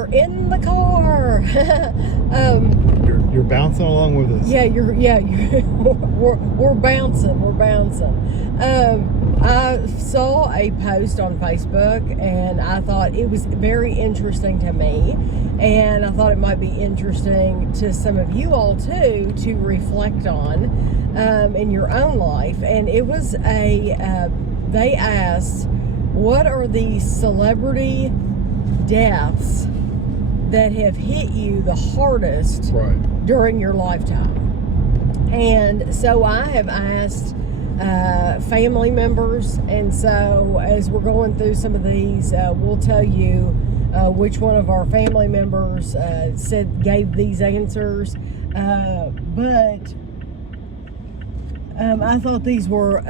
are in the car. You're bouncing along with us. We're bouncing. I saw a post on Facebook, and I thought it was very interesting to me, and I thought it might be interesting to some of you all too to reflect on in your own life. And it was they asked, what are the celebrity deaths that have hit you the hardest during your lifetime? And so I have asked family members, and so as we're going through some of these, we'll tell you which one of our family members gave these answers. But I thought these were.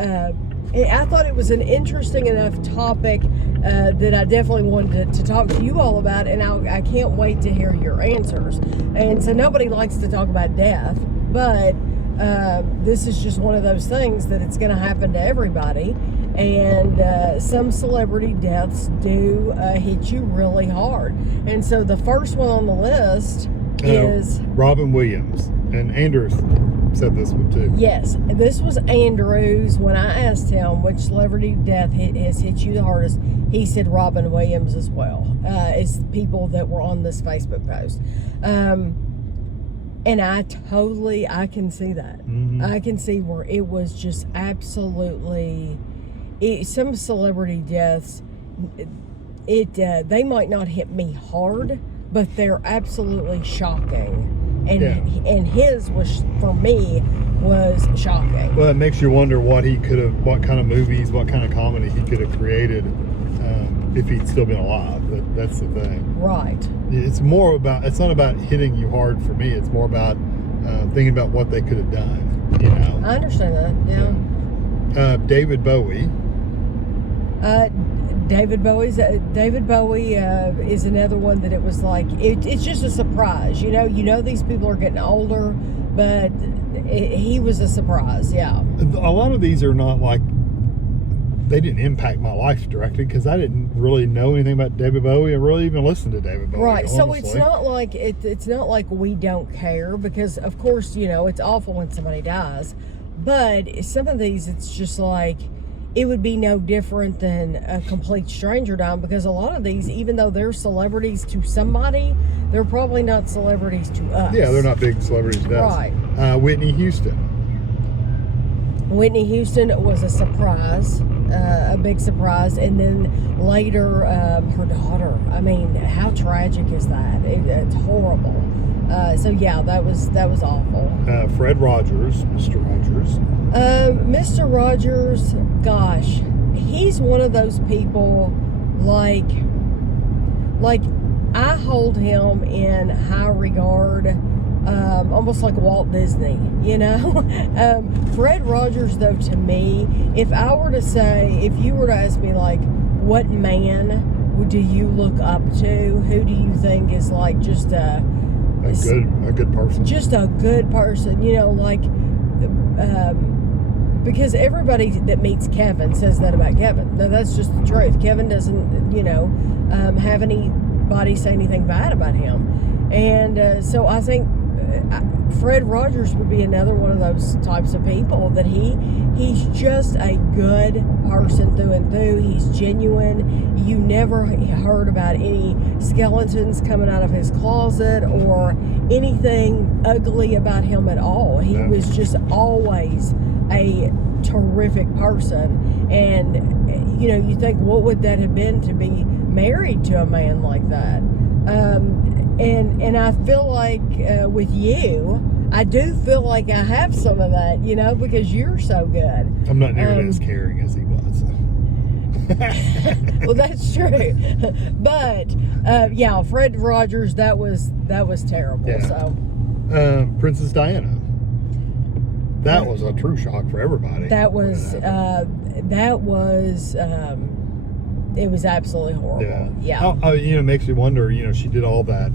I thought it was an interesting enough topic that I definitely wanted to talk to you all about, and I can't wait to hear your answers. And so nobody likes to talk about death, but this is just one of those things that it's going to happen to everybody. And some celebrity deaths do hit you really hard. And so the first one on the list is Robin Williams. And Andrews said this one too. Yes, this was Andrews. When I asked him which celebrity death has hit you the hardest, he said Robin Williams as well, as people that were on this Facebook post. And I can see that. Mm-hmm. I can see where it was just absolutely, some celebrity deaths, they might not hit me hard, but they're absolutely shocking. And his was, for me, was shocking. Well, it makes you wonder what kind of movies, what kind of comedy he could have created if he'd still been alive. That's the thing. Right. It's not about hitting you hard for me. It's more about thinking about what they could have done. You know. I understand that. Yeah. David Bowie. David Bowie is another one that it was like it's just a surprise. You know these people are getting older, but he was a surprise. Yeah. A lot of these are not like, they didn't impact my life directly because I didn't really know anything about David Bowie and really even listen to David Bowie. Right. Honestly. So it's not like we don't care, because of course it's awful when somebody dies, but some of these it's just like, it would be no different than a complete stranger dying, because a lot of these, even though they're celebrities to somebody, they're probably not celebrities to us. Yeah, they're not big celebrities to us. Right. Whitney Houston. Whitney Houston was a surprise, a big surprise. And then later, her daughter. I mean, how tragic is that? It's horrible. So yeah, that was awful. Fred Rogers, Mr. Rogers. Mr. Rogers, gosh, he's one of those people like I hold him in high regard, almost like Walt Disney, Fred Rogers, though, to me, if you were to ask me, like, what man do you look up to? Who do you think is like just a good person? Just a good person, because everybody that meets Kevin says that about Kevin. No, that's just the truth. Kevin doesn't, have anybody say anything bad about him. And so I think Fred Rogers would be another one of those types of people that he's just a good person through and through. He's genuine. You never heard about any skeletons coming out of his closet or anything ugly about him at all. He was just always a terrific person. And you think, what would that have been to be married to a man like that? And I feel like with you, I do feel like I have some of that, because you're so good. I'm not nearly as caring as he was. Well, that's true. But yeah, Fred Rogers, that was terrible. Yeah. So Princess Diana. That was a true shock for everybody. It was absolutely horrible. Yeah. It makes you wonder, she did all that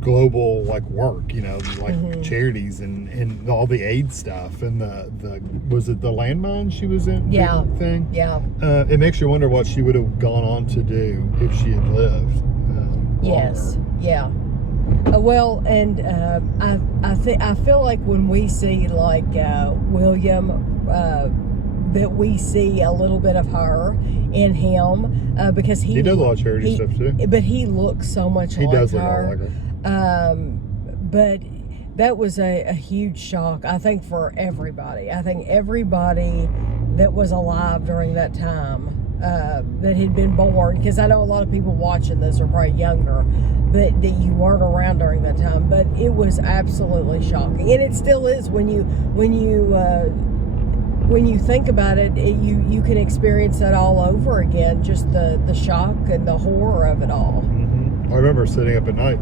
global work, charities and all the aid stuff, and was it the landmine she was in? Yeah. Thing? Yeah. It makes you wonder what she would have gone on to do if she had lived. Yes. Yeah. Well, and I feel like when we see like William, that we see a little bit of her in him because he does a lot of charity stuff too. But he looks so much like her. He does look like her. But that was a huge shock, I think, for everybody. I think everybody that was alive during that time, that had been born, because I know a lot of people watching this are probably younger, but that you weren't around during that time. But it was absolutely shocking, and it still is when you think about it. You can experience that all over again, just the shock and the horror of it all. Mm-hmm. I remember sitting up at night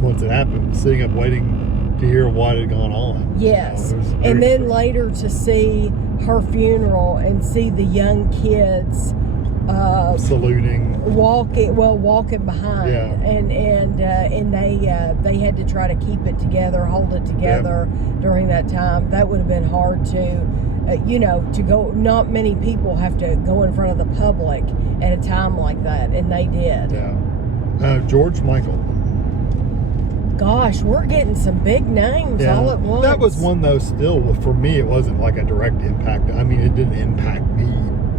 once it happened, sitting up waiting to hear what had gone on. Yes, and then later to see her funeral and see the young kids saluting, walking behind, and they had to try to keep it together, hold it together during that time. That would have been hard to go. Not many people have to go in front of the public at a time like that, and they did. Yeah. George Michael. Gosh, we're getting some big names all at once. That was one, though, still, for me, it wasn't like a direct impact. I mean, it didn't impact me.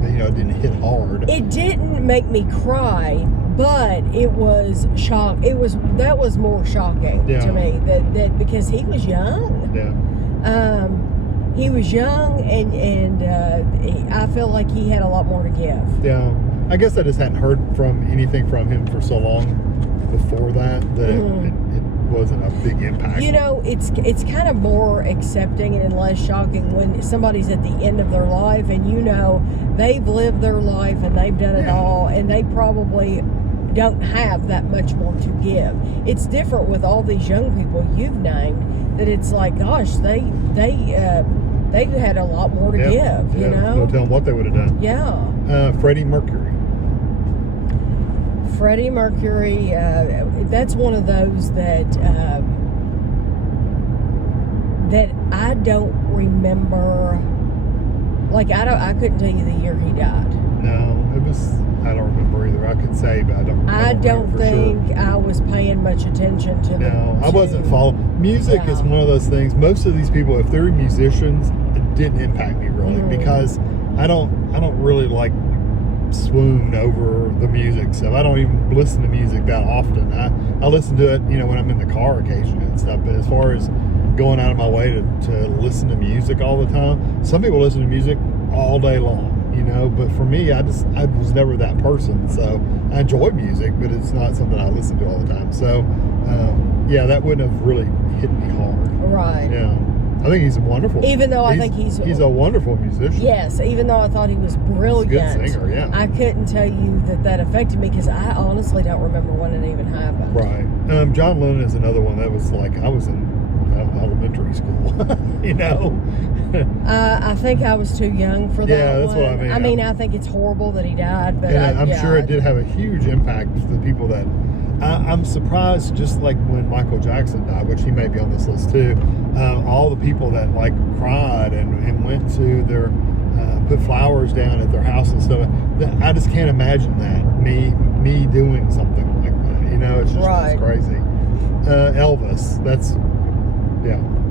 It didn't hit hard. It didn't make me cry, but it was that was more shocking to me, that because he was young. Yeah. He was young, and I feel like he had a lot more to give. Yeah. I guess I just hadn't heard anything from him for so long before that it wasn't a big impact. It's kind of more accepting and less shocking when somebody's at the end of their life, and they've lived their life and they've done it all, and they probably don't have that much more to give. It's different with all these young people you've named, that it's like, gosh, they had a lot more to give. No telling what they would have done. Yeah. Freddie Mercury. Freddie Mercury, that's one of those that I don't remember. Like, I couldn't tell you the year he died. No, I don't remember either. I could say, but I don't think sure. I was paying much attention to I wasn't following. Music is one of those things. Most of these people, if they're musicians, it didn't impact me really, because I don't really like swoon over the music stuff. I don't even listen to music that often. I listen to it, when I'm in the car occasionally and stuff. But as far as going out of my way to listen to music all the time, some people listen to music all day long, But for me, I was never that person. So I enjoy music, but it's not something I listen to all the time. So that wouldn't have really hit me hard. Right. Yeah. I think he's wonderful. Even though I think he's a wonderful musician. Yes, even though I thought he was brilliant. He's a good singer, yeah. I couldn't tell you that affected me, because I honestly don't remember when it even happened. Right. John Lennon is another one that was like, I was in elementary school, I think I was too young for that. Yeah, that's what I mean. I think it's horrible that he died, but I'm sure it did have a huge impact to the people that. I'm surprised, just like when Michael Jackson died, which he may be on this list too, all the people that like cried and went to their put flowers down at their house and stuff. I just can't imagine that me doing something like that. It's just it's crazy. Elvis, that's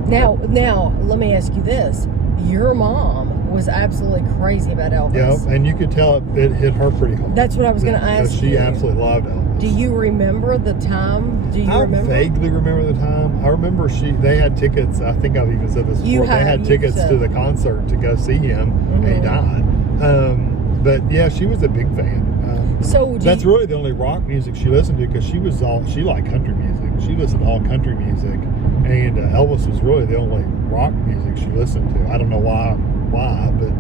Now let me ask you this: your mom was absolutely crazy about Elvis. Yeah, and you could tell it hit her pretty hard. That's what I was going to ask you. She absolutely loved Elvis. Do you remember the time? I vaguely remember the time. I remember they had tickets. I think I've even said this before. They had tickets to the concert to go see him, and he died. But yeah, she was a big fan. That's really the only rock music she listened to, because she liked country music. She listened to all country music, and Elvis was really the only rock music she listened to. I don't know why, but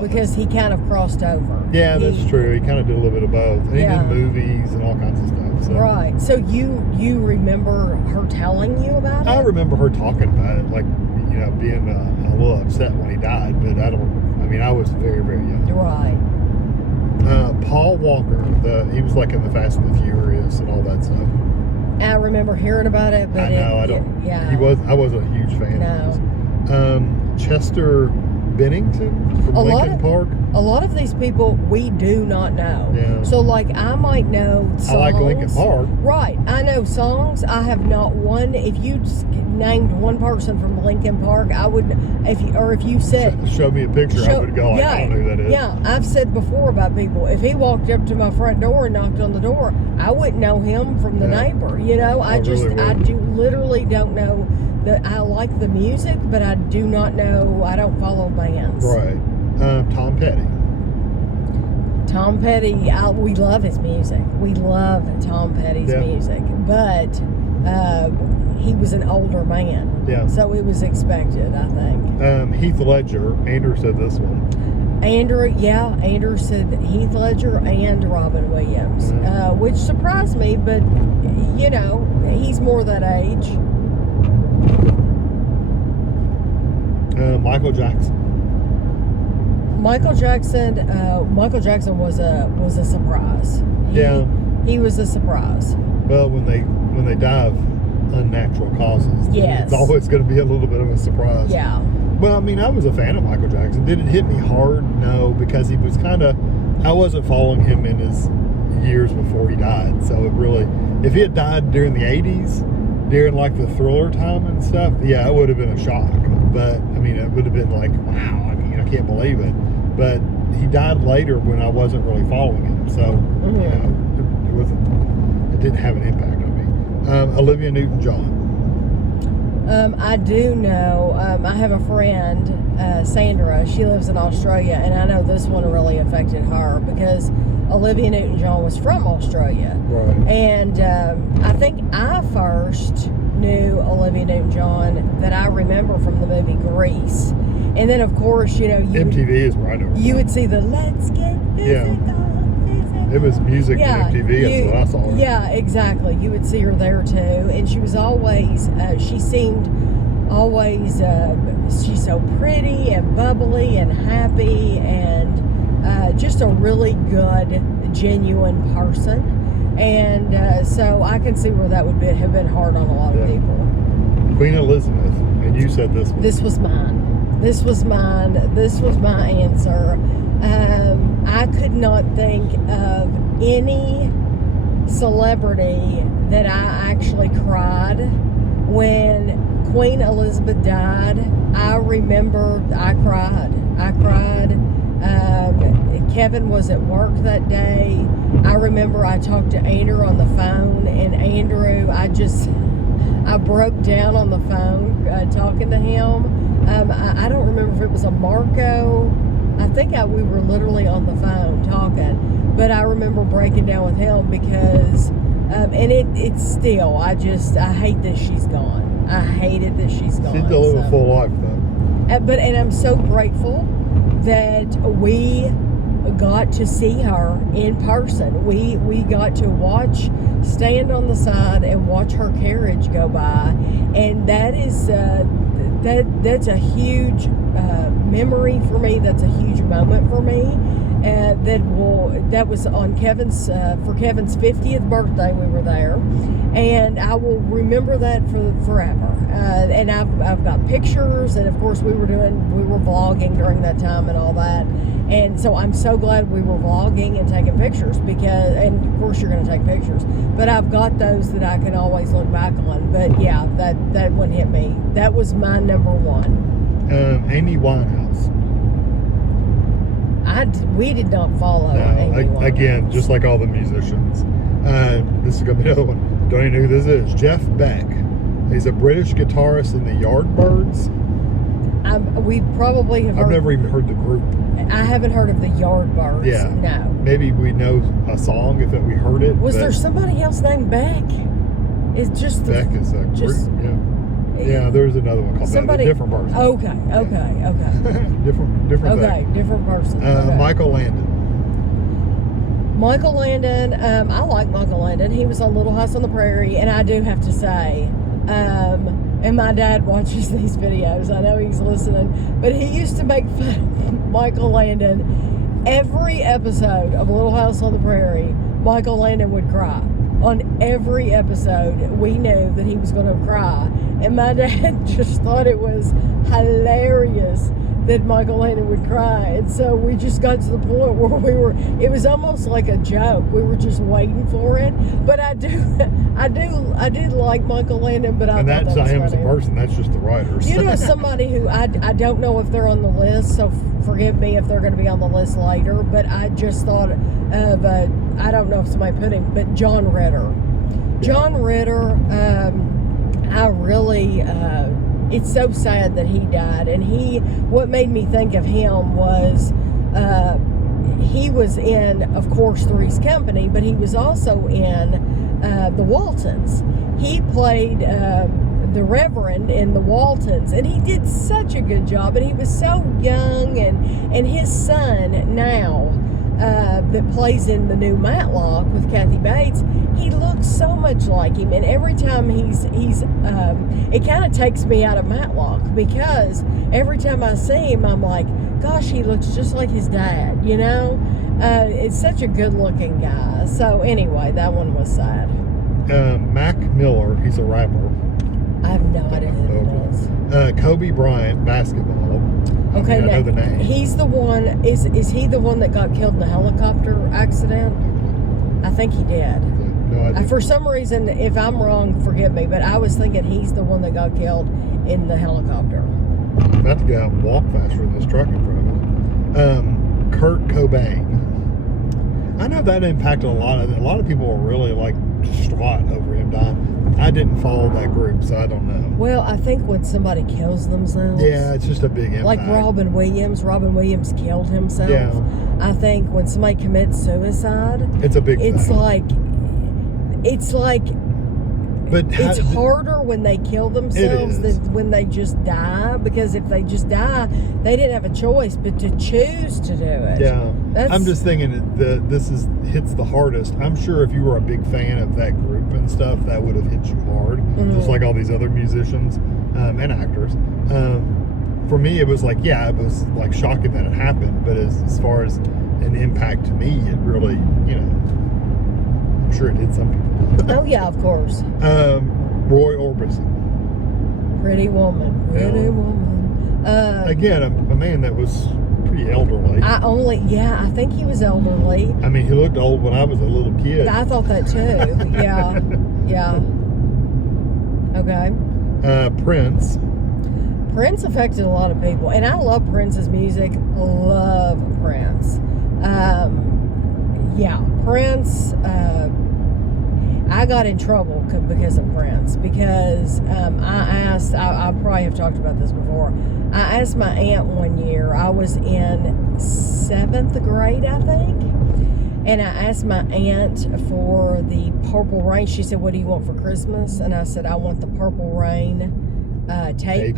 because he kind of crossed over. Yeah, that's true. He kind of did a little bit of both. And he did movies and all kinds of stuff. So. Right. So you remember her telling you about it? I remember her talking about it, like, being a little upset when he died, but I was very, very young. Right. Paul Walker, he was like in the Fast and the Furious and all that stuff. I remember hearing about it, but I wasn't a huge fan. No. Chester Bennington from Lincoln Park. A lot of these people we do not know. Yeah. So like I might know songs. I like Lincoln Park. Right. I know songs. I have not one. If you named one person from Lincoln Park, I would. If you said show me a picture, I would go. I don't know who that is. Yeah, I've said before about people. If he walked up to my front door and knocked on the door, I wouldn't know him from the neighbor. You know, I literally don't know. I like the music, but I do not know. I don't follow bands. Right. Tom Petty. Tom Petty. We love his music. We love Tom Petty's music, but he was an older man. Yeah. So it was expected, I think. Heath Ledger. Andrew said this one. Andrew said Heath Ledger and Robin Williams, which surprised me, but you know, he's more that age. Michael Jackson. Michael Jackson was a surprise. He was a surprise. Well, when they die of unnatural causes, it's always going to be a little bit of a surprise. Yeah. Well, I mean, I was a fan of Michael Jackson. Did it hit me hard? No, because he was I wasn't following him in his years before he died. So it really, if he had died during the 80s, during like the Thriller time and stuff, it would have been a shock. But I mean, it would have been like, wow, I mean, I can't believe it. But he died later when I wasn't really following him. So, it didn't have an impact on me. Olivia Newton-John. I do know, I have a friend, Sandra, she lives in Australia, and I know this one really affected her because Olivia Newton-John was from Australia. Right. And I think I first knew Olivia Newton-John that I remember from the movie Grease. And then, of course, you know, MTV is where I know her. You would see the Let's Get Physical. It was music on MTV, that's what I saw her. Yeah, exactly. You would see her there too, and she was always. She seemed always. She's so pretty and bubbly and happy, and just a really good, genuine person. And so I can see where that would have been hard on a lot of people. Queen Elizabeth, and you said this one. This was mine. This was mine. This was my answer. I could not think of any celebrity that I actually cried when Queen Elizabeth died. I remember I cried. Kevin was at work that day. I remember I talked to Andrew on the phone, and Andrew, I broke down on the phone talking to him. I don't remember if it was a Marco. I think we were literally on the phone talking, but I remember breaking down with him because, and it's still, I hate that she's gone. I hate it that she's gone. She's still living a full life though. And I'm so grateful that we got to see her in person. We got to stand on the side and watch her carriage go by, and that is that's a huge memory for me. That's a huge moment for me. That was on Kevin's for Kevin's 50th birthday. We were there, and I will remember that for forever. And I've got pictures, and of course we were vlogging during that time and all that. And so I'm so glad we were vlogging and taking pictures and of course you're going to take pictures. But I've got those that I can always look back on. But yeah, that one hit me. That was my number one. Amy Winehouse. We did not follow Amy Winehouse. Again, just like all the musicians. This is going to be another one. Don't even know who this is. Jeff Beck. He's a British guitarist in the Yardbirds. We probably have. I've never even heard the group. I haven't heard of the Yardbirds. Yeah. No. Maybe we know a song if we heard it. Was there somebody else named Beck? It's just Beck is a group. Yeah, there's another one called Beck. A different person. Okay. different thing. Different person. Okay. Michael Landon. Michael Landon, I like Michael Landon. He was on Little House on the Prairie, and I do have to say, and my dad watches these videos. I know he's listening, but he used to make fun of Michael Landon. Every episode of Little House on the Prairie, Michael Landon would cry. On every episode, we knew that he was going to cry, and my dad just thought it was hilarious that Michael Landon would cry. And so we just got to the point where it was almost like a joke. We were just waiting for it. But I do like Michael Landon, but and that's not him as a person, that's just the writers. You know, somebody who I don't know if they're on the list, so forgive me if they're going to be on the list later, but I just thought of, I don't know if somebody put him, but John Ritter. Yeah. John Ritter, I really, it's so sad that he died, and what made me think of him was, he was in, of course, Three's Company, but he was also in the Waltons. He played the Reverend in the Waltons, and he did such a good job, and he was so young, and his son now, that plays in the new Matlock with Kathy Bates, he looks so much like him, and every time he's it kind of takes me out of Matlock, because every time I see him, I'm like, gosh, he looks just like his dad, you know? It's such a good-looking guy. So anyway, that one was sad. Mac Miller, he's a rapper. I have no idea who it is. Kobe Bryant, basketball. Okay, I know the name. He's the one. Is he the one that got killed in the helicopter accident? I think he did. No idea. For some reason, if I'm wrong, forgive me, but I was thinking he's the one that got killed in the helicopter. About to go out and walk faster than this truck in front of him. Kurt Cobain. I know that impacted a lot of people were really like distraught over him dying. I didn't follow that group, so I don't know. Well, I think when somebody kills themselves, yeah, it's just a big impact. Like Robin Williams killed himself. Yeah. I think when somebody commits suicide, it's a big it's thing. It's like but it's harder when they kill themselves than when they just die, because if they just die, they didn't have a choice but to choose to do it. Yeah. I'm just thinking this hits the hardest. I'm sure if you were a big fan of that group and stuff, that would have hit you hard, just like all these other musicians and actors. For me, it was like, yeah, it was like shocking that it happened, but as far as an impact to me, it really, I'm sure it did some people. Oh yeah, of course. Roy Orbison. Pretty woman. Again, a man that was pretty elderly. I think he was elderly. I mean, he looked old when I was a little kid. I thought that too. Yeah. Okay. Prince. Prince affected a lot of people, and I love Prince's music. Love Prince. Prince. I got in trouble because of Prince, because I probably have talked about this before. I asked my aunt one year, I was in 7th grade, I think, and I asked my aunt for the Purple Rain. She said, what do you want for Christmas? And I said, I want the Purple Rain tape.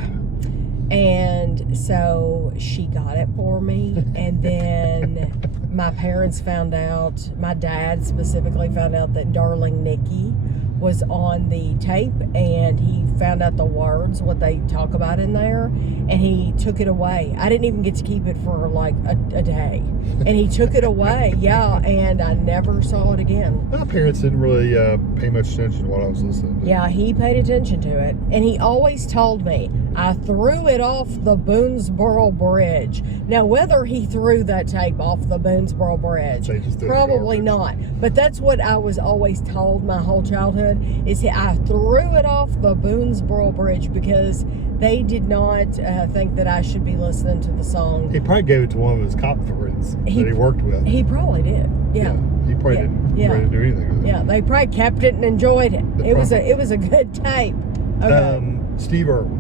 And so she got it for me, and then my parents found out, my dad specifically found out that Darling Nikki was on the tape, and he found out the words, what they talk about in there, and he took it away. I didn't even get to keep it for like a day, and he took it away, and I never saw it again. My parents didn't really pay much attention to what I was listening to. Yeah, he paid attention to it, and he always told me, I threw it off the Boonesboro Bridge. Now, whether he threw that tape off the Boonesboro Bridge, probably not. But that's what I was always told my whole childhood, is I threw it off the Boonesboro Bridge, because they did not think that I should be listening to the song. He probably gave it to one of his cop friends that he worked with. He probably did. Yeah. He probably didn't really do anything with it. Yeah, they probably kept it and enjoyed it. It was a good tape. Okay. Steve Irwin.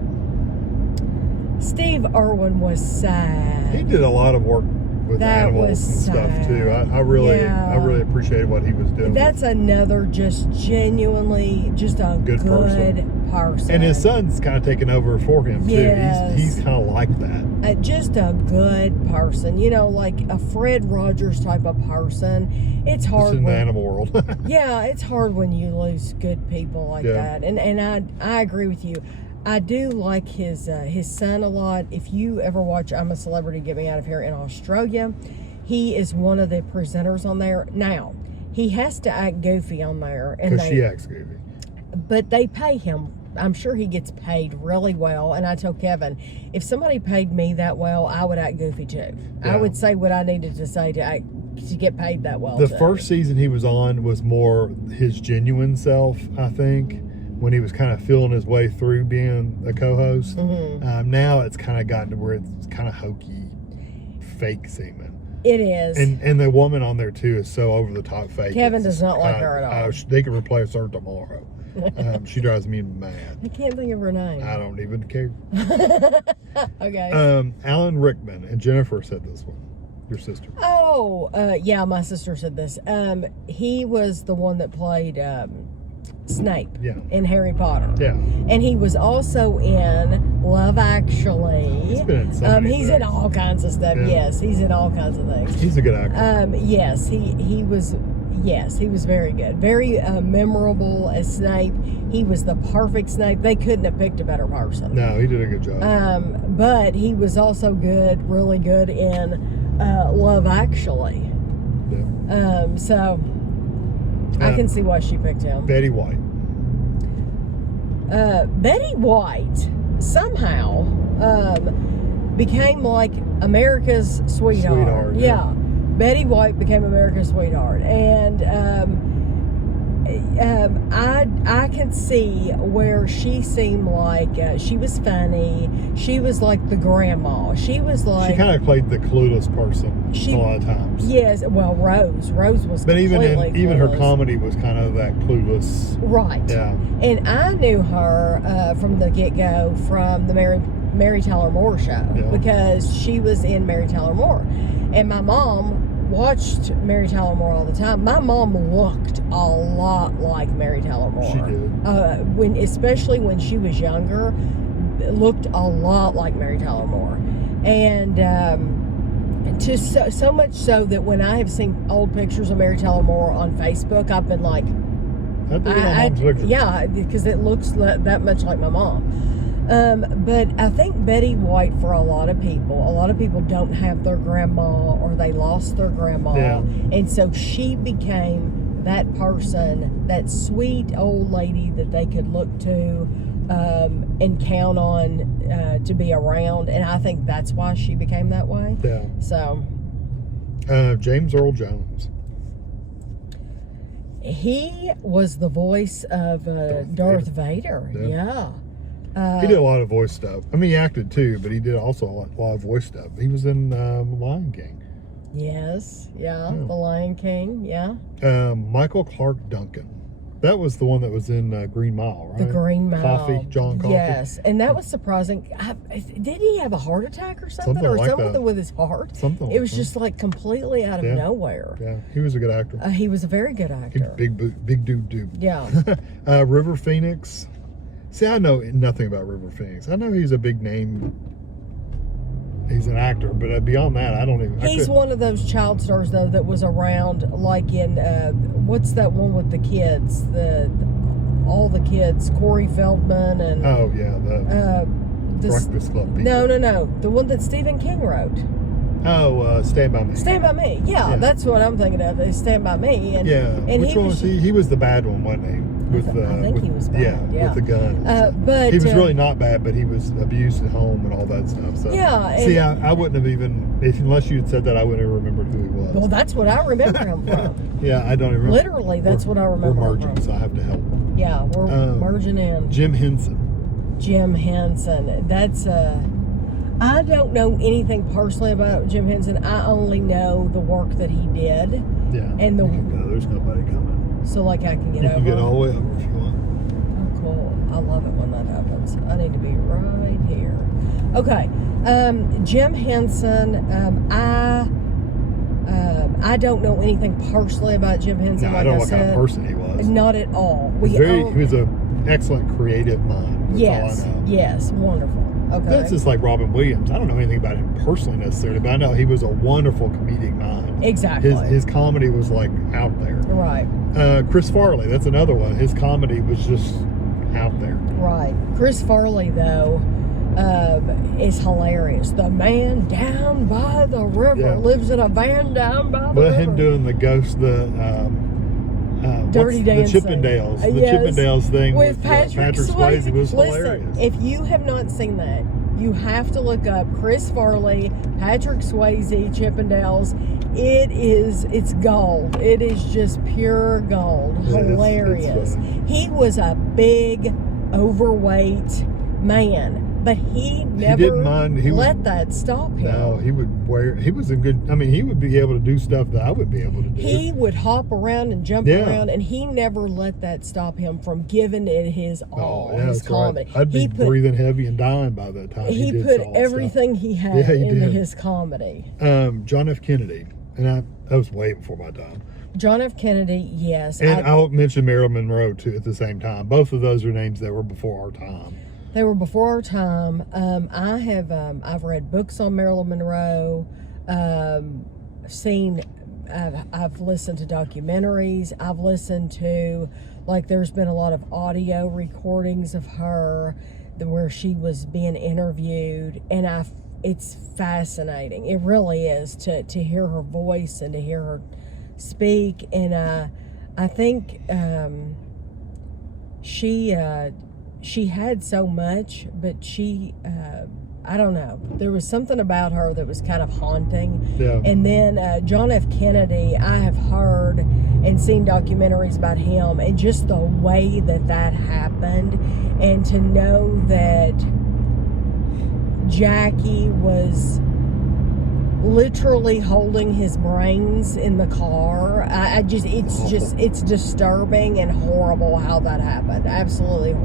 Steve Irwin was sad. He did a lot of work with animals and stuff too. I really appreciated what he was doing. That's another just genuinely just a good person. And his son's kind of taken over for him too. Yes. He's kind of like that. Just a good person, like a Fred Rogers type of person. It's hard in the animal world. Yeah, it's hard when you lose good people like that. And I agree with you. I do like his son a lot. If you ever watch I'm a Celebrity, Get Me Out of Here in Australia, he is one of the presenters on there. Now, he has to act goofy on there. Because she acts goofy. But they pay him I'm sure he gets paid really well. And I told Kevin, if somebody paid me that well, I would act goofy too. Yeah. I would say what I needed to say to get paid that well. The first season he was on was more his genuine self, I think, when he was kind of feeling his way through being a co-host. Now it's kind of gotten to where it's kind of hokey, fake seeming. It is. And the woman on there too is so over the top fake. Kevin does not like her at all. They could replace her tomorrow. She drives me mad. I can't think of her name. I don't even care. Okay. Alan Rickman and Jennifer said this one. Your sister. Oh, yeah, my sister said this. He was the one that played Snape in Harry Potter. Yeah. And he was also in Love Actually. He's been in so many He's things. in all kinds of stuff. Yeah. Yes, he's in all kinds of things. He's a good actor. Yes, he was. Yes, he was very good. Very memorable as Snape. He was the perfect Snape. They couldn't have picked a better person. No, he did a good job. But he was also good, really good in Love Actually. Yeah. So I can see why she picked him. Betty White. Betty White somehow became like America's sweetheart. Yeah. Betty White became America's sweetheart, and I can see where she seemed like she was funny. She was like the grandma. She was like, she kind of played the clueless person a lot of times. Yes, well, Rose was. But even her clueless. Comedy was kind of that clueless. Right. Yeah. And I knew her from the get-go from the Mary Tyler Moore show because she was in Mary Tyler Moore, and my mom watched Mary Tyler Moore all the time. My mom looked a lot like Mary Tyler Moore. She did. Especially when she was younger, looked a lot like Mary Tyler Moore, and to so much so that when I have seen old pictures of Mary Tyler Moore on Facebook, I've been like, yeah, because it looks that much like my mom. But I think Betty White, for a lot of people don't have their grandma or they lost their grandma. Yeah. And so she became that person, that sweet old lady that they could look to and count on to be around. And I think that's why she became that way. Yeah. So. James Earl Jones. He was the voice of Darth Vader. Yeah. He did a lot of voice stuff. I mean, he acted too, but he did also a lot of voice stuff. He was in Lion King. Yes, yeah, The Lion King, yeah. Michael Clark Duncan. That was the one that was in Green Mile, right? The Green Mile. John Coffey. Yes, and that was surprising. Did he have a heart attack or something? Something with his heart? Something like It was just like completely out of nowhere. Yeah, he was a good actor. He was a very good actor. Big dude. Yeah. River Phoenix. See, I know nothing about River Phoenix. I know he's a big name. He's an actor, but beyond that, I don't even. He's one of those child stars, though, that was around, like in what's that one with the kids? All the kids, Corey Feldman and. Oh yeah, the Breakfast Club. No, the one that Stephen King wrote. Oh, Stand By Me. Stand By Me. Yeah, that's what I'm thinking of. Is Stand By Me. And, and which one was he? He was the bad one, wasn't he? I think he was bad. Yeah, with the gun. But he was really not bad, but he was abused at home and all that stuff. So see, I wouldn't have even unless you had said that, I wouldn't have remembered who he was. Well, that's what I remember him from. Yeah, I don't even remember. Literally, that's what I remember. We're merging, so I have to help. Yeah, we're merging in. Jim Henson. That's I don't know anything personally about Jim Henson. I only know the work that he did. Yeah. And you can go. There's nobody coming. So like I can get over. You can get all the way over if you want. Oh, cool. I love it when that happens. I need to be right here. Okay. Jim Henson. I don't know anything personally about Jim Henson. No, I don't know what kind of person he was. Not at all. He was an excellent creative mind. That's all I know. Yes, wonderful. Okay. That's just like Robin Williams. I don't know anything about him personally necessarily, but I know he was a wonderful comedic mind. Exactly. His comedy was like out there. Right. Chris Farley, that's another one. His comedy was just out there. Right. Chris Farley, though, is hilarious. The man down by the river lives in a van down by the river. Him doing the ghost, Dirty Dancing. The Chippendales. The Yes. Chippendales thing With Patrick Swayze. was Listen, hilarious. if you have not seen that, you have to look up Chris Farley, Patrick Swayze, Chippendales. It's gold. It is just pure gold. Hilarious. He was a big, overweight man. But he never didn't mind. let that stop him. No, he was in good. I mean, he would be able to do stuff that I would be able to do. He would hop around and jump around, and he never let that stop him from giving it his all. His comedy. Right. I'd be breathing heavy and dying by that time. He put everything he had into his comedy. John F. Kennedy, and that was way before my time. John F. Kennedy, yes. And I'll mention Marilyn Monroe too at the same time. Both of those are names that were before our time. They were before our time. I've read books on Marilyn Monroe. I've listened to documentaries. I've listened to, there's been a lot of audio recordings of her where she was being interviewed, and it's fascinating. It really is to hear her voice and to hear her speak. And I think she had so much, but I don't know. There was something about her that was kind of haunting. Yeah. And then John F. Kennedy, I have heard and seen documentaries about him, and just the way that happened, and to know that Jackie was literally holding his brains in the car. It's disturbing and horrible how that happened. Absolutely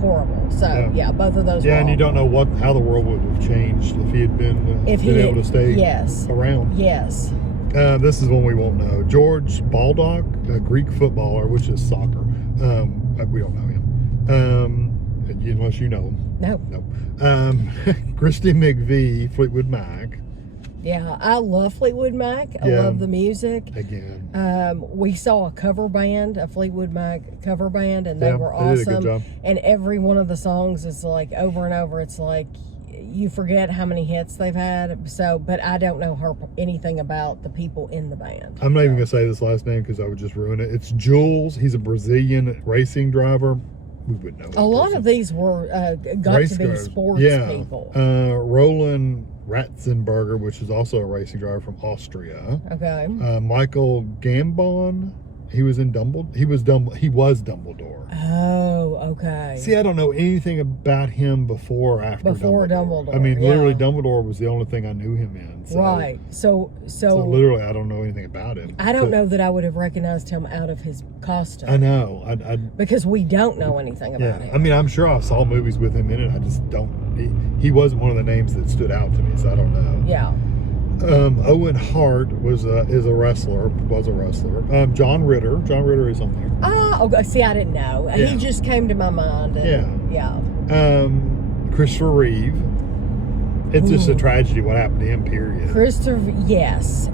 horrible. So yeah, both of those. Yeah, and you don't know how the world would have changed if he had been able to stay around. Yes. This is one we won't know. George Baldock, a Greek footballer, which is soccer. We don't know him, unless you know him. No. Christy McVie, Fleetwood Mac. Yeah, I love Fleetwood Mac. I love the music. Again. We saw a Fleetwood Mac cover band, and they were awesome. They did a good job. And every one of the songs is over and over. It's you forget how many hits they've had. But I don't know anything about the people in the band. I'm not even going to say this last name because I would just ruin it. It's Jules. He's a Brazilian racing driver. We would know. A lot of these were got to be sports people. Roland Ratzenberger, which is also a racing driver from Austria. Okay. Michael Gambon. He was Dumbledore. Oh, okay. See, I don't know anything about him before or after Dumbledore. I mean, literally, Dumbledore was the only thing I knew him in. So, right. So literally, I don't know anything about him. I don't know that I would have recognized him out of his costume. I know. Because we don't know anything about him. I mean, I'm sure I saw movies with him in it. I just don't. He wasn't one of the names that stood out to me, so I don't know. Yeah. Owen Hart was a wrestler. John Ritter is on there. Okay. See, I didn't know. Yeah. He just came to my mind. Yeah. Christopher Reeve. It's just a tragedy what happened to him, period. Christopher, yes.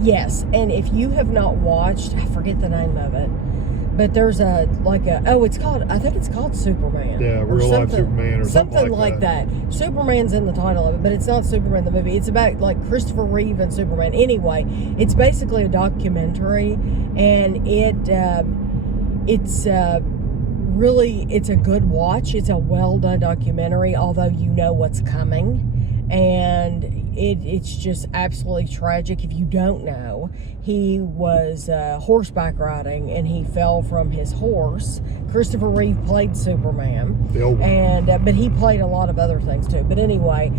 Yes. And if you have not watched, I forget the name of it, but there's I think it's called Superman. Yeah, Real Life Superman or something like that. Superman's in the title of it, but it's not Superman the movie. It's about Christopher Reeve and Superman. Anyway, it's basically a documentary, and it's a good watch. It's a well done documentary, although you know what's coming, and it's just absolutely tragic. If you don't know, he was horseback riding, and he fell from his horse. Christopher Reeve played Superman, but he played a lot of other things too. But anyway,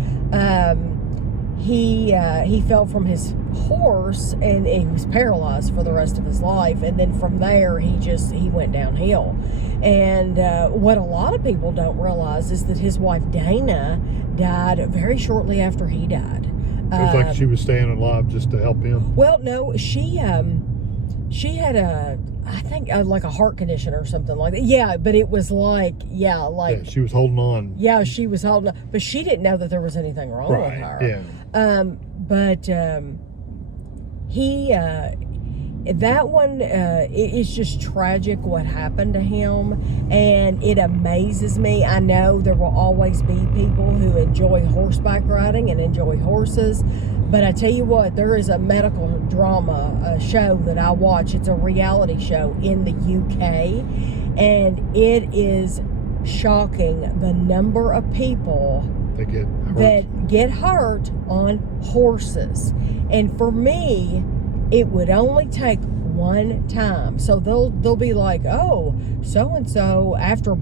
he fell from his horse, and he was paralyzed for the rest of his life. And then from there, he went downhill. And what a lot of people don't realize is that his wife Dana died very shortly after he died. It's like she was staying alive just to help him. Well, no, she had I think a heart condition or something like that. Yeah, but it was she was holding on. Yeah, she was holding on, but she didn't know that there was anything wrong with her. Yeah. But that one, it's just tragic what happened to him, and it amazes me. I know there will always be people who enjoy horseback riding and enjoy horses, but I tell you what, there is a medical drama show that I watch. It's a reality show in the UK, and it is shocking the number of people that get hurt on horses. And for me, it would only take one time. So they'll be like, oh, so-and-so, after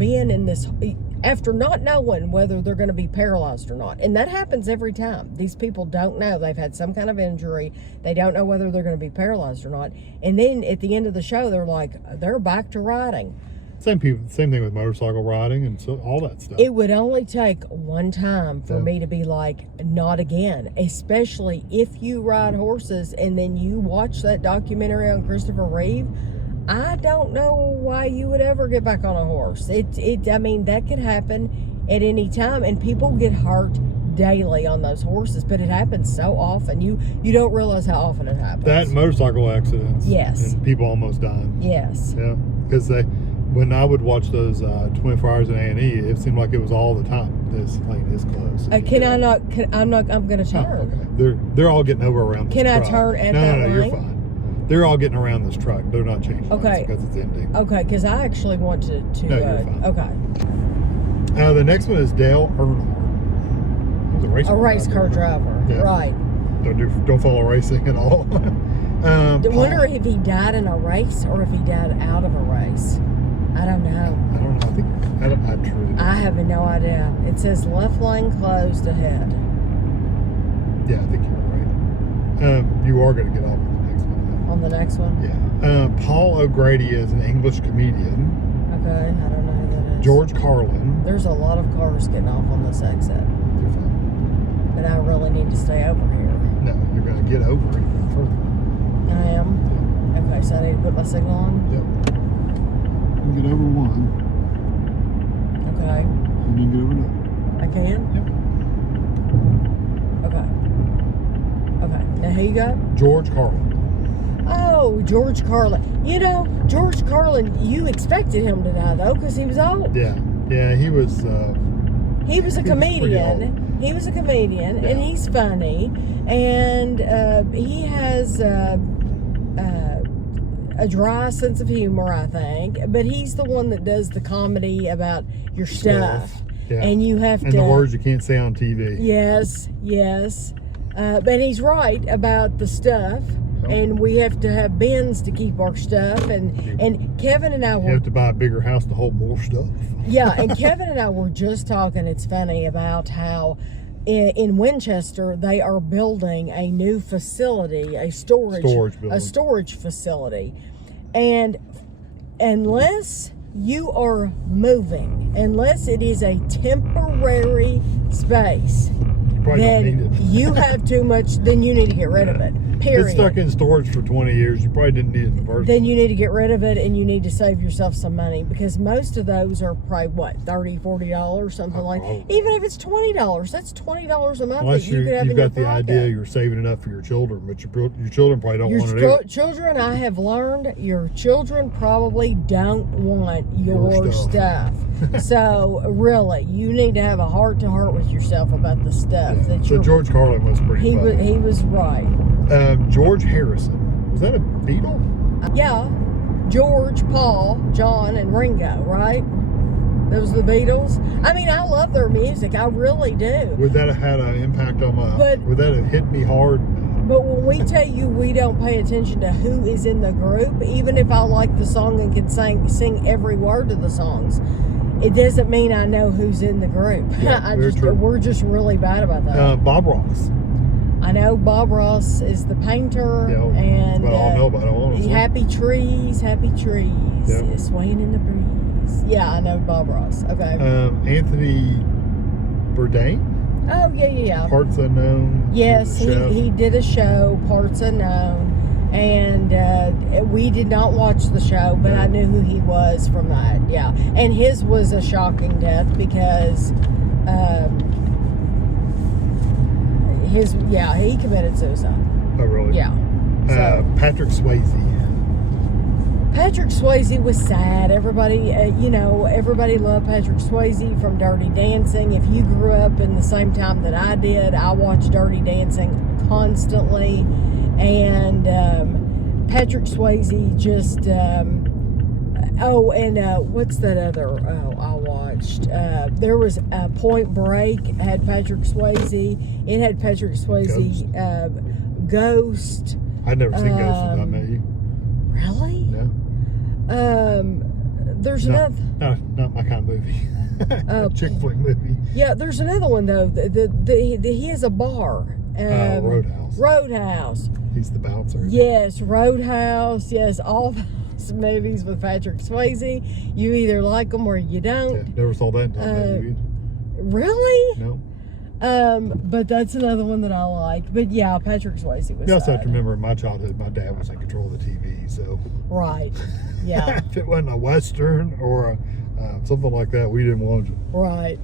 not knowing whether they're going to be paralyzed or not. And that happens every time. These people don't know. They've had some kind of injury. They don't know whether they're going to be paralyzed or not. And then at the end of the show, they're back to riding. Same thing with motorcycle riding and so all that stuff. It would only take one time for me to be like, not again. Especially if you ride horses and then you watch that documentary on Christopher Reeve. I don't know why you would ever get back on a horse. I mean, that could happen at any time, and people get hurt daily on those horses, but it happens so often. You don't realize how often it happens. That and accidents. Yes. And people almost dying. Yes. Yeah. Because when I would watch those 24 hours in A&E, it seemed like it was all the time. This lane is close. I'm going to turn. Oh, okay. They're all getting over around this truck. Can I turn at that No, lane? you're fine. They're all getting around this truck. They're not changing. Okay. Because it's ending. Okay, because I actually want to no, you're fine. Okay. The next one is Dale Earnhardt. He's a race car driver. Yeah. Right. Don't follow racing at all. I wonder if he died in a race or if he died out of a race. I don't know. I don't know. I truly don't. I have no idea. It says left lane closed ahead. Yeah, I think you're right. You are going to get off on the next one, though. On the next one? Yeah. Paul O'Grady is an English comedian. Okay, I don't know who that is. George Carlin. There's a lot of cars getting off on this exit. You're fine. But I really need to stay over here. No, you're going to get over even further. I am? Yeah. Okay, so I need to put my signal on? Yep. You can get over one. Okay. And you can get over another. I can? Yep. Okay. Okay. Now who you got? George Carlin. Oh, George Carlin. You know, George Carlin, you expected him to die, though, because he was old. Yeah. Yeah, he was... he was a comedian. He was a comedian, and he's funny. And he has... a dry sense of humor, I think, but he's the one that does the comedy about your stuff. Yeah. And you have and the words you can't say on TV. Yes, yes. But he's right about the stuff, and we have to have bins to keep our stuff. And Kevin and I were... You have to buy a bigger house to hold more stuff. Yeah, and Kevin and I were just talking, it's funny, about how in Winchester, they are building a new facility, a storage facility. And unless you are moving, unless it is a temporary space, then you have too much, then you need to get rid of it. Period. It's stuck in storage for 20 years. You probably didn't need it in the first Then you need to get rid of it, and you need to save yourself some money, because most of those are probably, what, $30, $40, something like that. Even if it's $20, that's $20 a month. Unless that you could have you've in your got the pocket. idea you're saving enough for your children, but your children probably don't want it. Your children, I have learned, your children probably don't want your stuff. So, really, you need to have a heart-to-heart with yourself about the stuff. Yeah. So George Carlin was pretty funny. He was right. George Harrison. Was that a Beatle? Yeah. George, Paul, John, and Ringo, right? Those are the Beatles. I mean, I love their music. I really do. Would that have had an impact on would that have hit me hard? But when we tell you we don't pay attention to who is in the group, even if I like the song and can sing every word of the songs, it doesn't mean I know who's in the group. Yeah, we're just really bad about that. Bob Ross. I know Bob Ross is the painter, and I know about it, honestly. Happy trees, swaying in the breeze. Yeah, I know Bob Ross. Okay. Anthony Bourdain. Oh yeah. Parts Unknown. Yes, he did a show, Parts Unknown, and we did not watch the show, but I knew who he was from that. Yeah, and his was a shocking death because. He committed suicide. Oh, really? Yeah. Patrick Swayze. Patrick Swayze was sad. Everybody, everybody loved Patrick Swayze from Dirty Dancing. If you grew up in the same time that I did, I watched Dirty Dancing constantly. And Patrick Swayze just, what's that other, I watched? There was Point Break, had Patrick Swayze. It had Patrick Swayze, Ghost. I'd never seen Ghost until I met you. Really? No. There's another. Not my kind of movie. Chick flick movie. Yeah, there's another one though. He has a bar. Roadhouse. Roadhouse. He's the bouncer. Yes, Roadhouse. Yes, all those movies with Patrick Swayze. You either like them or you don't. Yeah, never saw that until I met you. Really? No. But that's another one that I like. But yeah, Patrick Swayze was. You also have to remember, in my childhood, my dad was in control of the TV, so. Right. Yeah. If it wasn't a Western or something like that, we didn't watch it. Right.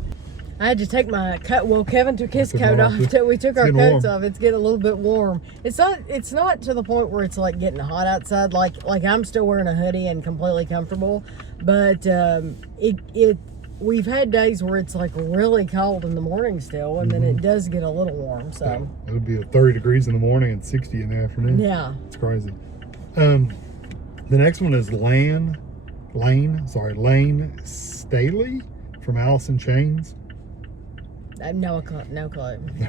I had to take my coat. Well, Kevin took his coat off. We took our coats off. It's getting a little bit warm. It's not to the point where it's like getting hot outside. Like I'm still wearing a hoodie and completely comfortable, but we've had days where it's like really cold in the morning still, and then it does get a little warm. So yeah, it would be 30 degrees in the morning and 60 in the afternoon. Yeah, it's crazy. The next one is Lane Staley from Alice in Chains. No clue. No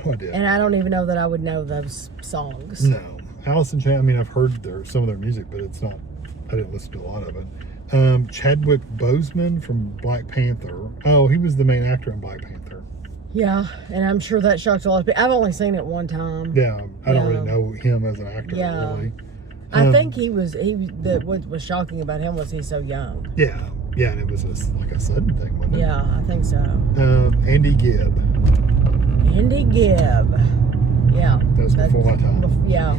idea. And I don't even know that I would know those songs. No, Alice in Chains. I mean, I've heard some of their music, but it's not. I didn't listen to a lot of it. Chadwick Boseman from Black Panther. Oh, he was the main actor in Black Panther. Yeah, and I'm sure that shocked a lot of people. I've only seen it one time. Yeah, I don't really know him as an actor. Yeah. Really. I think what was shocking about him was he's so young. Yeah, and it was like a sudden thing, wasn't it? Yeah, I think so. Andy Gibb. Yeah. That's before my time. Yeah.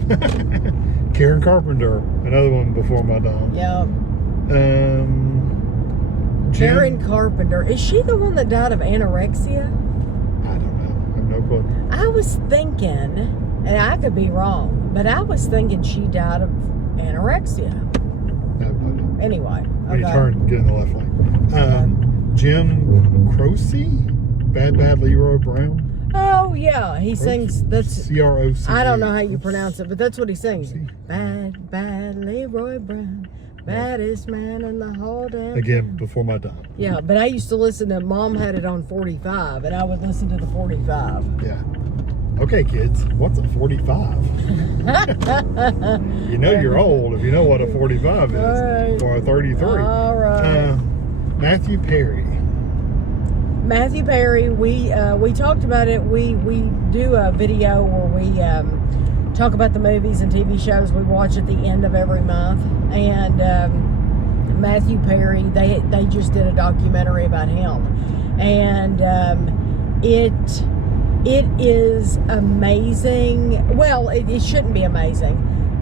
Karen Carpenter, another one before my time. Yeah. Karen Carpenter. Is she the one that died of anorexia? I don't know. I have no clue. I was thinking, and I could be wrong, but I was thinking she died of anorexia. I have no idea. Anyway. When you turn, get in the left lane. Jim Croce, Bad Leroy Brown. Oh yeah, he sings. That's C-R-O-C. I don't know how you pronounce it, but that's what he sings. Bad Leroy Brown, baddest man in the whole damn. Again, before my time. Yeah, but I used to listen to. Mom had it on 45, and I would listen to the 45. Yeah. Okay, kids, what's a 45? You know you're old if you know what a 45 is, right. Or a 33. All right. Matthew Perry. We talked about it. We do a video where we talk about the movies and TV shows we watch at the end of every month. And Matthew Perry, they just did a documentary about him, and it is amazing. Well, it shouldn't be amazing.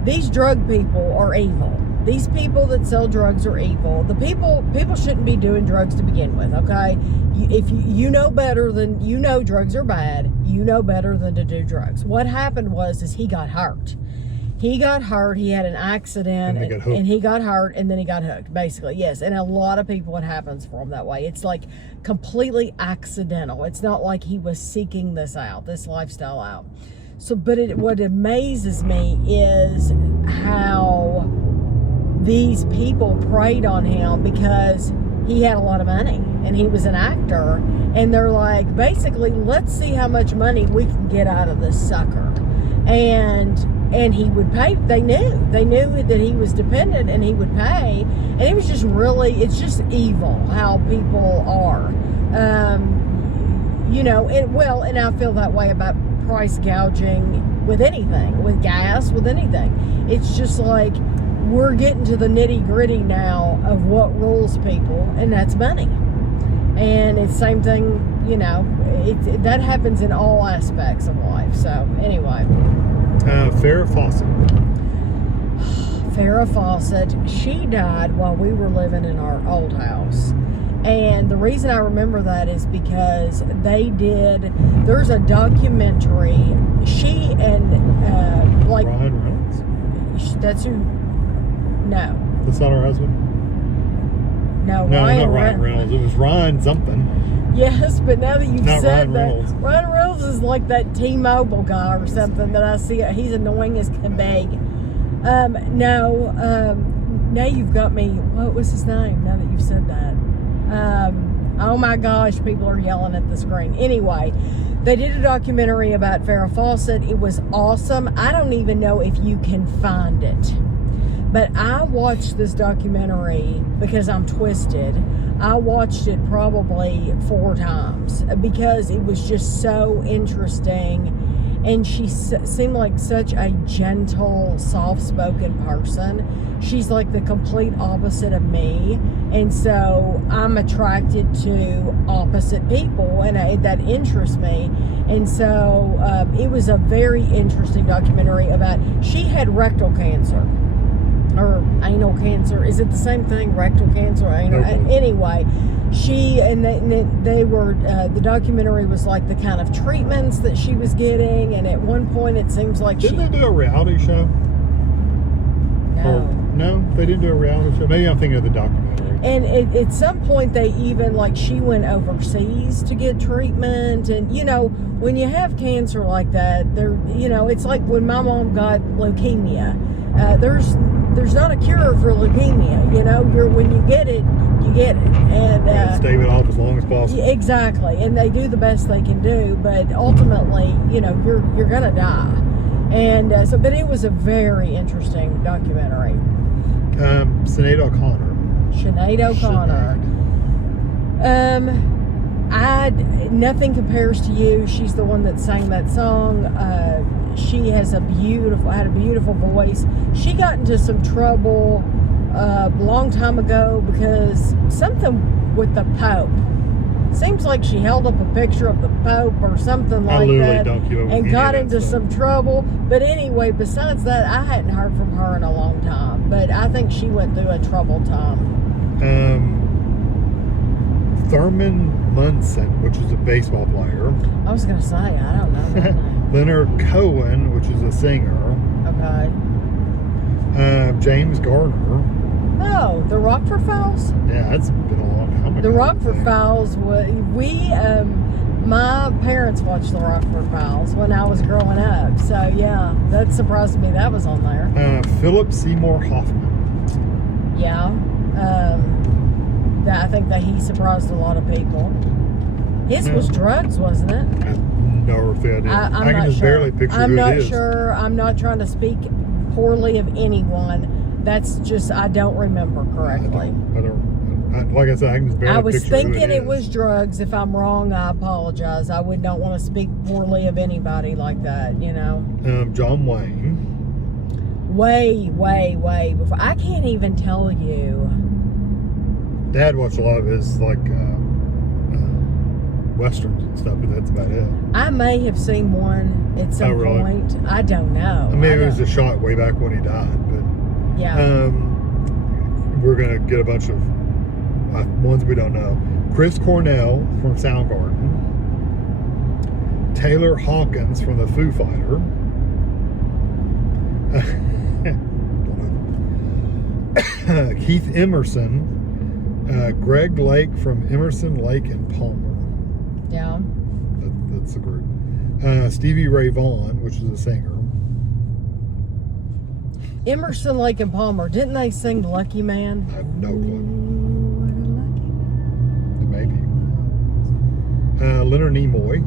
These drug people are evil. These people that sell drugs are evil. The people shouldn't be doing drugs to begin with, okay? If you know better than, you know drugs are bad, you know better than to do drugs. What happened was he got hurt. He got hurt, he had an accident, and he got hurt, and then he got hooked, basically, yes. And a lot of people, it happens for them that way. It's like completely accidental. It's not like he was seeking this lifestyle out. So, but what amazes me is how these people preyed on him because he had a lot of money and he was an actor, and they're like, basically, let's see how much money we can get out of this sucker. And he would pay. They knew that he was dependent, and he would pay. And it was just it's just evil how people are. And I feel that way about price gouging with anything, with gas, with anything. It's just like, we're getting to the nitty gritty now of what rules people, and that's money. And it's the same thing, that happens in all aspects of life. So anyway. Farrah Fawcett. Farrah Fawcett, she died while we were living in our old house. And the reason I remember that is because there's a documentary, she and, Ryan Reynolds? that's who, no. The Reynolds not her husband? No, No, Ryan not Ryan Reynolds. It was Ryan something. Yes, but now that you've Not said Ryan that, Reynolds. Ryan Reynolds is like that T-Mobile guy or something that I see. He's annoying as can be. Now you've got me. What was his name? Now that you've said that. Oh my gosh, people are yelling at the screen. Anyway, they did a documentary about Farrah Fawcett. It was awesome. I don't even know if you can find it. But I watched this documentary because I'm twisted. I watched it probably 4 times because it was just so interesting. And she seemed like such a gentle, soft-spoken person. She's like the complete opposite of me. And so I'm attracted to opposite people, and that interests me. And so it was a very interesting documentary about, she had rectal cancer. Or anal cancer. Is it the same thing? Rectal cancer, anal? Okay. Anyway, they were, the documentary was like the kind of treatments that she was getting, and at one point it seems like Didn't they do a reality show? No. No, they didn't do a reality show. Maybe I'm thinking of the documentary. And at some point they even, like, she went overseas to get treatment. And, you know, when you have cancer like that, it's like when my mom got leukemia. There's not a cure for leukemia. You know, when you get it, you get it. And stave it off as long as possible. Exactly. And they do the best they can do, but ultimately, you know, you're gonna die. And but it was a very interesting documentary. Sinead O'Connor. Sinead O'Connor. Nothing Compares to You. She's the one that sang that song. She has had a beautiful voice. She got into some trouble a long time ago because something with the Pope. Seems like she held up a picture of the Pope or something like that and got into some trouble. But anyway, besides that, I hadn't heard from her in a long time. But I think she went through a troubled time. Thurman Munson, which is a baseball player. I was going to say, I don't know that name. Leonard Cohen, which is a singer. Okay. James Garner. Oh, the Rockford Files? Yeah, it's been a long time ago. The Rockford Files, my parents watched the Rockford Files when I was growing up. So, yeah, that surprised me that was on there. Philip Seymour Hoffman. Yeah. I think that he surprised a lot of people. His was drugs, wasn't it? I have no idea. I can just barely picture I'm who not it is. sure. I'm not trying to speak poorly of anyone. That's just, I don't remember correctly. Like I said, I can just barely I was picture thinking who it was drugs. If I'm wrong, I apologize. I would not want to speak poorly of anybody like that, you know. John Wayne. Way before. I can't even tell you. Dad watched a lot of his, like, westerns and stuff, but that's about it. I may have seen one at some point. I don't know. I mean, it was a shot way back when he died, but yeah. We're gonna get a bunch of ones we don't know. Chris Cornell from Soundgarden, Taylor Hawkins from the Foo Fighter, Keith Emerson, Greg Lake from Emerson, Lake and Palmer. Yeah. That's the group. Stevie Ray Vaughan, which is a singer. Emerson, Lake and Palmer. Didn't they sing Lucky Man? I have no clue. Maybe. Leonard Nimoy.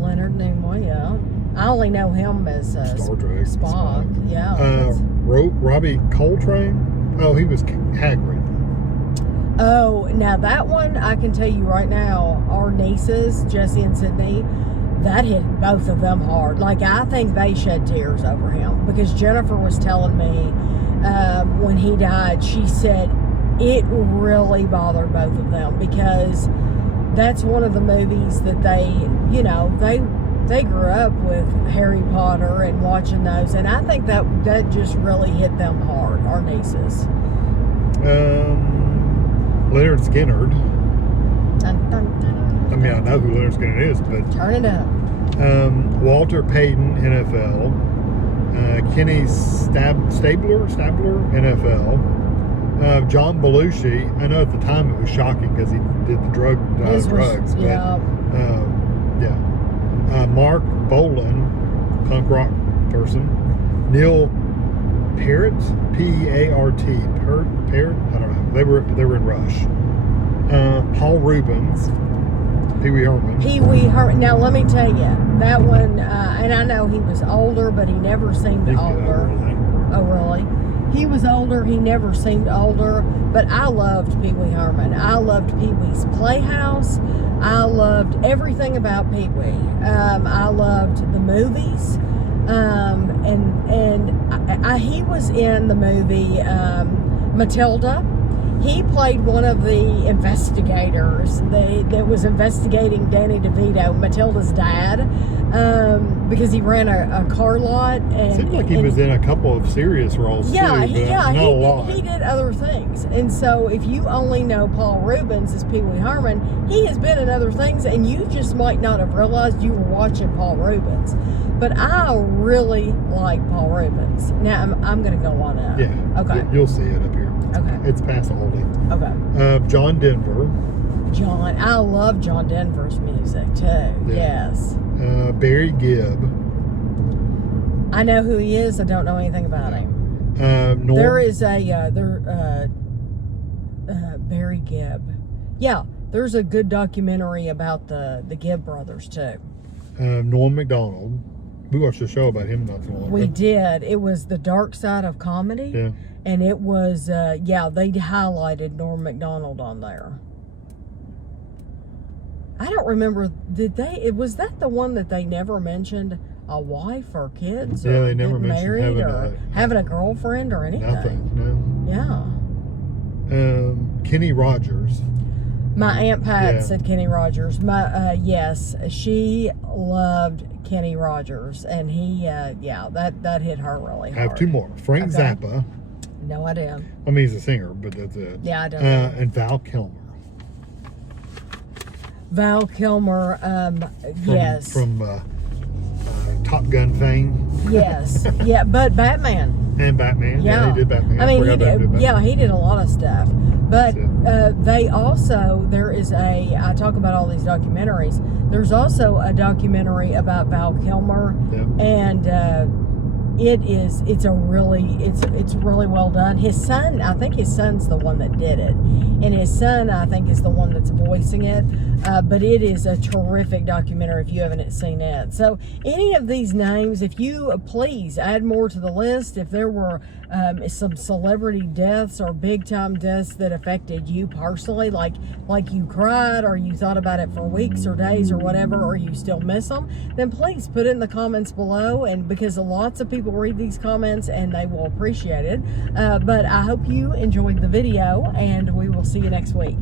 Leonard Nimoy, yeah. I only know him as Star Trek. Spock. Yeah. Robbie Coltrane. Oh, he was Hagrid. Oh, now that one, I can tell you right now, our nieces, Jessie and Sydney, that hit both of them hard. Like, I think they shed tears over him because Jennifer was telling me when he died, she said it really bothered both of them because that's one of the movies that they grew up with Harry Potter and watching those, and I think that just really hit them hard, our nieces. Leonard Skinner. Dun, dun, dun. I mean, I know who Leonard Skinner is, but Turn it up. Walter Payton, NFL. Kenny Stabler, NFL. John Belushi. I know at the time it was shocking because he did the drugs. Yeah. Mark Bolan, punk rock person. Neil Peart, P-E-A-R-T, Peart. I don't know. They were in Rush. Paul Reubens, Pee Wee Herman. Pee Wee Herman. Now let me tell you that one. And I know he was older, but he never seemed older. Oh, really? He was older. He never seemed older. But I loved Pee Wee Herman. I loved Pee Wee's Playhouse. I loved everything about Pee Wee. I loved the movies. He was in the movie Matilda. He played one of the investigators that was investigating Danny DeVito, Matilda's dad, because he ran a car lot. And seemed like he was in a couple of serious roles too, not a lot. He did other things. And so if you only know Paul Reubens as Pee Wee Herman, he has been in other things, and you just might not have realized you were watching Paul Reubens. But I really like Paul Reubens. Now, I'm going to go on up. Yeah. Okay. You'll see it up here. Okay. It's past the holding. Okay. John Denver. I love John Denver's music, too. Yeah. Yes. Barry Gibb. I know who he is. I don't know anything about him. There is a... Barry Gibb. Yeah, there's a good documentary about the Gibb brothers, too. Norm Macdonald. We watched a show about him not too long ago. We did. It was The Dark Side of Comedy. Yeah. And it was, they highlighted Norm Macdonald on there. I don't remember, was that the one that they never mentioned a wife or kids? Yeah, or they never mentioned married or having a girlfriend or anything. Nothing, no. Yeah. Kenny Rogers. My Aunt Pat said Kenny Rogers. Yes, she loved Kenny Rogers, and he, that hit her really hard. I have two more. Frank Zappa. No idea. I mean, he's a singer, but that's it. Yeah, I don't know. And Val Kilmer. Val Kilmer, yes. From Top Gun fame. Yes. Yeah, but Batman. And Batman. Yeah, he did Batman. I mean, he did a lot of stuff. But they also, I talk about all these documentaries. There's also a documentary about Val Kilmer. Yeah. And it's really well done. His son, I think his son's the one that did it. And his son, I think, is the one that's voicing it. But it is a terrific documentary if you haven't seen it. So any of these names, if you please add more to the list, if there were some celebrity deaths or big time deaths that affected you personally, like you cried or you thought about it for weeks or days or whatever, or you still miss them, then please put it in the comments below. And because lots of people read these comments and they will appreciate it. But I hope you enjoyed the video, and we will see you next week.